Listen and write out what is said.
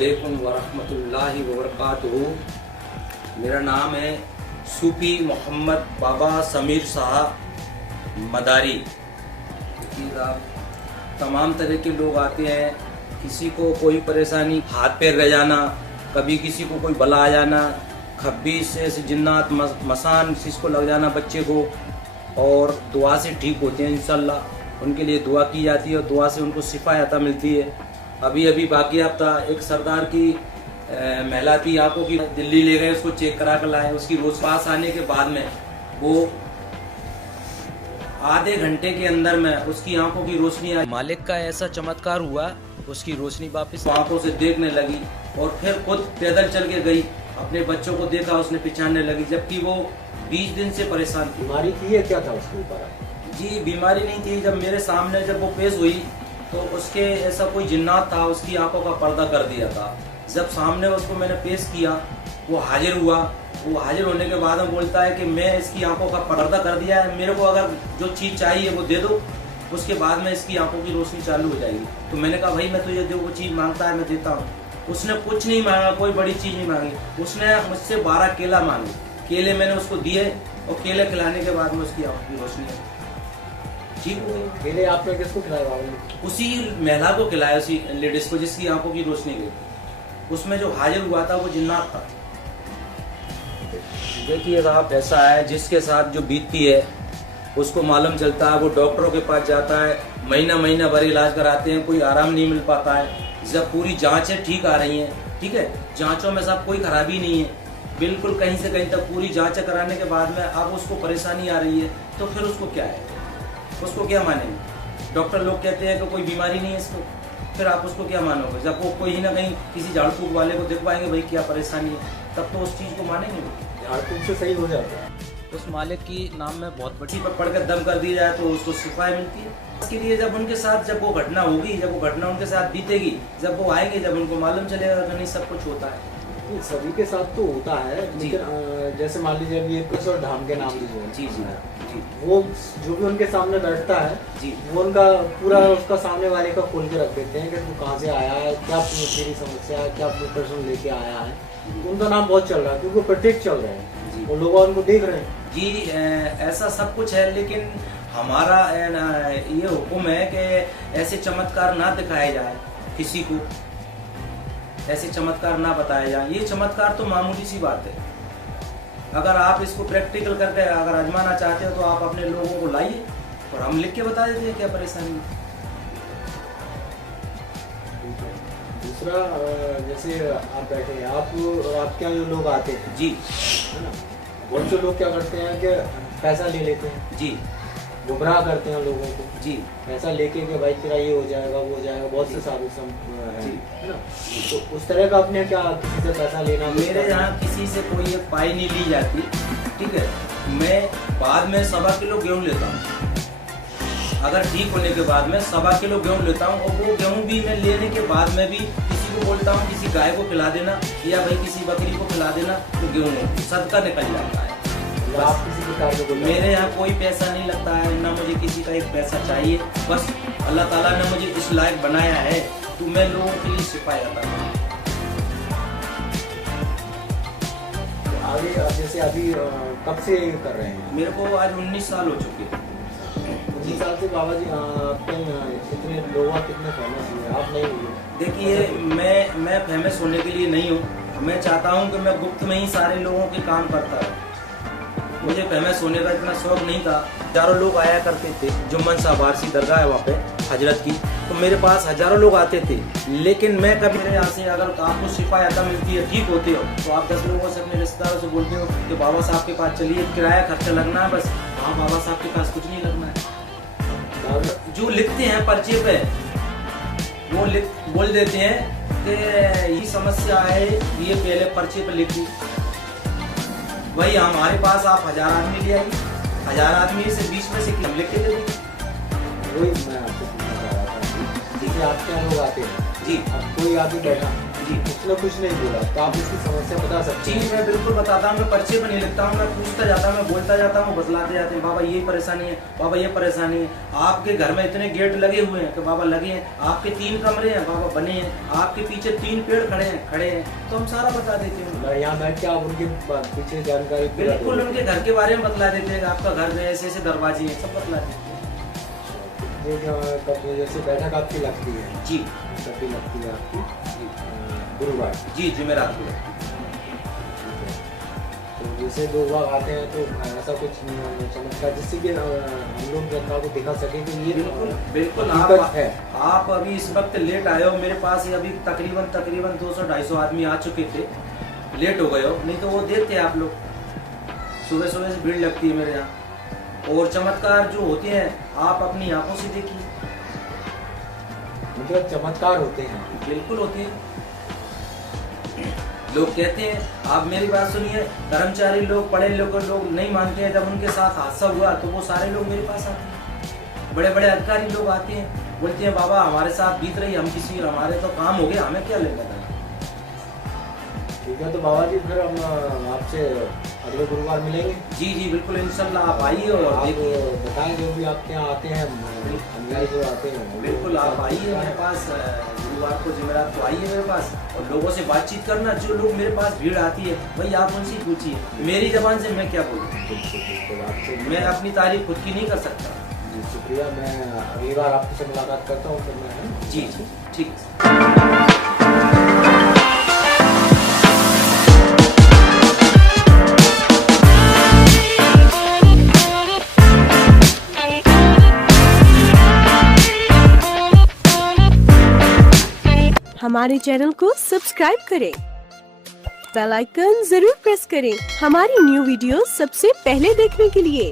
अस्सलामुअलैकुम वरहमतुल्लाहि वबरकातुहू। मेरा नाम है सूफी मोहम्मद बाबा समीर साहब मदारी। तमाम तरह के लोग आते हैं, किसी को कोई परेशानी, हाथ पैर रह जाना, कभी किसी को कोई बला आ जाना, खब्बीस से जिन्नात मसान किसी को लग जाना बच्चे को, और दुआ से ठीक होते हैं इंशाल्लाह। उनके लिए दुआ की जाती है और दुआ से उनको शिफा अता मिलती है। अभी बाकी हफ्ता एक सरदार की महिला थी, आंखों की, दिल्ली ले गए, उसको चेक करा कर लाए। उसकी रोज पास आने के बाद में वो आधे घंटे के अंदर में उसकी आंखों की रोशनी आई। मालिक का ऐसा चमत्कार हुआ, उसकी रोशनी वापस आंखों से देखने लगी और फिर खुद पैदल चल के गई। अपने बच्चों को देखा, उसने पहचानने लगी, जबकि वो 20 दिन से परेशान थी। बीमारी थी या क्या था उसके ऊपर? जी बीमारी नहीं थी। जब मेरे सामने जब वो पेश हुई तो उसके ऐसा कोई जिन्नात था, उसकी आंखों का पर्दा कर दिया था। जब सामने उसको मैंने पेश किया, वो हाजिर हुआ। वो हाजिर होने के बाद में बोलता है कि मैं इसकी आंखों का पर्दा कर दिया है, मेरे को अगर जो चीज़ चाहिए वो दे दो, उसके बाद में इसकी आंखों की रोशनी चालू हो जाएगी। तो मैंने कहा भाई मैं तुझे जो वो चीज़ मांगता है मैं देता हूँ। उसने कुछ नहीं मांगा, कोई बड़ी चीज़ नहीं मांगी। उसने मुझसे 12 केला मांगे। केले मैंने उसको दिए और केले खिलाने के बाद में उसकी आंखों की रोशनी ठीक हो गई। केले आपने किसको खिलाया? उसी महिला को खिलाया, उसी लेडीज को जिसकी आंखों की रोशनी गई। उसमें जो हाजिर हुआ था वो जिन्नात था। देखिए साहब, ऐसा है जिसके साथ जो बीतती है उसको मालूम चलता है। वो डॉक्टरों के पास जाता है, महीना भर इलाज कराते हैं, कोई आराम नहीं मिल पाता है। जब पूरी जांचें ठीक आ रही हैं, ठीक है, जांचों में सब कोई खराबी नहीं है, बिल्कुल कहीं से कहीं तक पूरी जांचें कराने के बाद में अब उसको परेशानी आ रही है, तो फिर उसको क्या है, उसको क्या मानेंगे? डॉक्टर लोग कहते हैं कि कोई बीमारी नहीं है इसको, फिर आप उसको क्या मानोगे? जब वो कोई ना कहीं किसी झाड़ फूक वाले को दिखवाएंगे भाई क्या परेशानी है, तब तो उस चीज़ को मानेंगे। झाड़ फूक से सही हो जाता है। उस मालिक की नाम में बहुत बड़ी पर पढ़कर दम कर दी जाए तो उसको शिफाई मिलती है। इसके लिए जब उनके साथ जब वो घटना होगी, जब वो घटना उनके साथ बीतेगी, जब वो आएंगे, जब उनको मालूम चलेगा कि नहीं सब कुछ होता है। सभी के साथ तो होता है, लेकिन जैसे मान लीजिए अभी एक और धाम के नाम लीजिए। जी जी जी। वो जो भी उनके सामने बैठता है जी, वो उनका पूरा उसका सामने वाले का खोल के रख देते हैं कि तू कहाँ से आया है, क्या तेरी समस्या है, क्या प्रश्न लेके आया है। उनका नाम बहुत चल रहा है क्योंकि प्रोटेक्ट चल रहे हैं और लोग उनको देख रहे हैं। जी ऐसा सब कुछ है, लेकिन हमारा ये हुक्म है कि ऐसे चमत्कार ना दिखाए जाए, किसी को ऐसे चमत्कार ना बताया जाए। ये चमत्कार तो मामूली सी बात है। अगर आप इसको प्रैक्टिकल करके अगर आजमाना चाहते हो तो आप अपने लोगों को लाइए और हम लिख के बता देते हैं क्या परेशानी है। दूसरा, जैसे आप बैठे हैं, आपके यहाँ जो लोग आते हैं जी, है ना, बहुत से लोग क्या करते हैं कि पैसा ले लेते हैं जी, गुमराह करते हैं लोगों को। जी, पैसा लेके कि भाई तेरा ये हो जाएगा वो हो जाएगा, बहुत से साधु है ना। तो उस तरह का अपने क्या किसी से पैसा लेना? मेरे यहाँ किसी से कोई एक पाई नहीं ली जाती, ठीक है। मैं बाद में 1.25 किलो गेहूँ लेता हूँ। अगर ठीक होने के बाद में 1.25 किलो गेहूँ लेता हूँ, और वो गेहूँ भी मैं लेने के बाद में भी किसी को बोलता हूँ किसी गाय को खिला देना या भाई किसी बकरी को खिला देना, तो गेहूँ सदका निकल जाता है। आप किसी प्रकार के मेरे यहाँ कोई पैसा नहीं लगता है, ना मुझे किसी का एक पैसा चाहिए। बस अल्लाह ताला ने मुझे इस लायक बनाया है तो मैं लोगों के लिए सिपाही आता हूँ। आगे जैसे अभी कब से कर रहे हैं? मेरे को आज 19 साल हो चुके हैं। 19 साल से बाबा जी आपके इतने लोग कितने फेमस हुए, आप नहीं हुए? देखिए मैं फेमस होने के लिए नहीं हूँ। मैं चाहता हूँ कि मैं गुप्त में ही सारे लोगों के काम करता रहूँ। मुझे फेमस होने का इतना शौक नहीं था। हजारों लोग आया करते थे, जुम्मन साहब वारसी दरगाह है वहाँ पे हजरत की, तो मेरे पास हजारों लोग आते थे। लेकिन मैं कभी, मेरे यहाँ से अगर आपको शिफा अता मिलती है, ठीक होते हो, तो आप 10 लोगों से, अपने रिश्तेदारों से बोलते हो कि बाबा साहब के पास चलिए, किराया खर्चा लगना है बस। हाँ, बाबा साहब के पास कुछ नहीं लगना है। जो लिखते हैं पर्चे पे वो बोल देते हैं कि ये समस्या है, ये पहले पर्चे पे लिख दी। वही हमारे पास आप 1000 आदमी ले आइए, 1000 आदमी से 20 में से हम लिख के दे देंगे। वही मैं आपको पूछना चाह रहा था, जैसे आपके यहाँ लोग आते हैं जी, अब कोई आदमी बैठा जी उसने कुछ नहीं बोला, तो आप इसकी समस्या बता सकते जी हैं? मैं बिल्कुल बताता हूँ, मैं पर्चे पर नहीं लिखता हूँ, मैं पूछता जाता हूँ, मैं बोलता जाता हूँ, बतलाते जाते हैं, बाबा ये परेशानी है, बाबा ये परेशानी है, आपके घर में इतने गेट लगे हुए हैं कि बाबा लगे हैं, आपके 3 कमरे हैं बाबा बने हैं, आपके पीछे 3 पेड़ खड़े हैं, तो हम सारा बता देते हैं। मैं यहाँ बैठ के आप उनके पीछे जानकारी पूरा बिल्कुल दे उनके घर के बारे में बतला देते हैं कि आपका घर में ऐसे ऐसे दरवाजे हैं, सब बतला देते हैं। देते हैं। कब जैसे बैठक आपकी लगती है, जी कभी लगती है आपकी गुरुवार, जी जुमेरात को लगती तो जैसे लोग बाग आते हैं तो ऐसा कुछ चमत्कार जिससे कि हम लोग जनता को दिखा सके कि ये बिल्कुल बिल्कुल हकीकत है। आप अभी इस वक्त लेट आए हो, मेरे पास ही अभी तकरीबन 200-250 आदमी आ चुके थे, लेट हो गए हो, नहीं तो वो देते आप लोग, सुबह सुबह से भीड़ लगती है मेरे यहाँ। और चमत्कार जो होते हैं आप अपनी आंखों से देखिए, मतलब चमत्कार होते हैं। बिल्कुल होते हैं। लोग कहते हैं, आप मेरी बात सुनिए, कर्मचारी लोग, पढ़े लोग नहीं मानते हैं, जब उनके साथ हादसा हुआ तो वो सारे लोग मेरे पास आते हैं, बड़े बड़े अधिकारी लोग आते हैं, बोलते हैं बाबा हमारे साथ बीत रही, हम किसी हमारे तो काम हो गया, हमें क्या लेना। ठीक है, तो बाबा जी फिर हम आपसे अगले गुरुवार मिलेंगे। जी जी बिल्कुल इंशाल्लाह, आप आइए और आप देखिए। बताएं जो भी आपके यहाँ आते हैं, अनुयायी जो आते हैं, बिल्कुल आप आइए मेरे पास, गुरुवार को जुमेरात को आइए मेरे पास और लोगों से बातचीत करना। जो लोग मेरे पास भीड़ आती है भाई आप उनसे ही पूछिए, मेरी जबान से मैं क्या बोलूँ, आपसे मैं अपनी तारीफ खुद की नहीं कर सकता। जी शुक्रिया, मैं अगली बार आपसे मुलाकात करता हूँ फिर मैं। जी जी ठीक है। हमारे चैनल को सब्सक्राइब करें, बेल आइकन जरूर प्रेस करें हमारी न्यू वीडियो सबसे पहले देखने के लिए।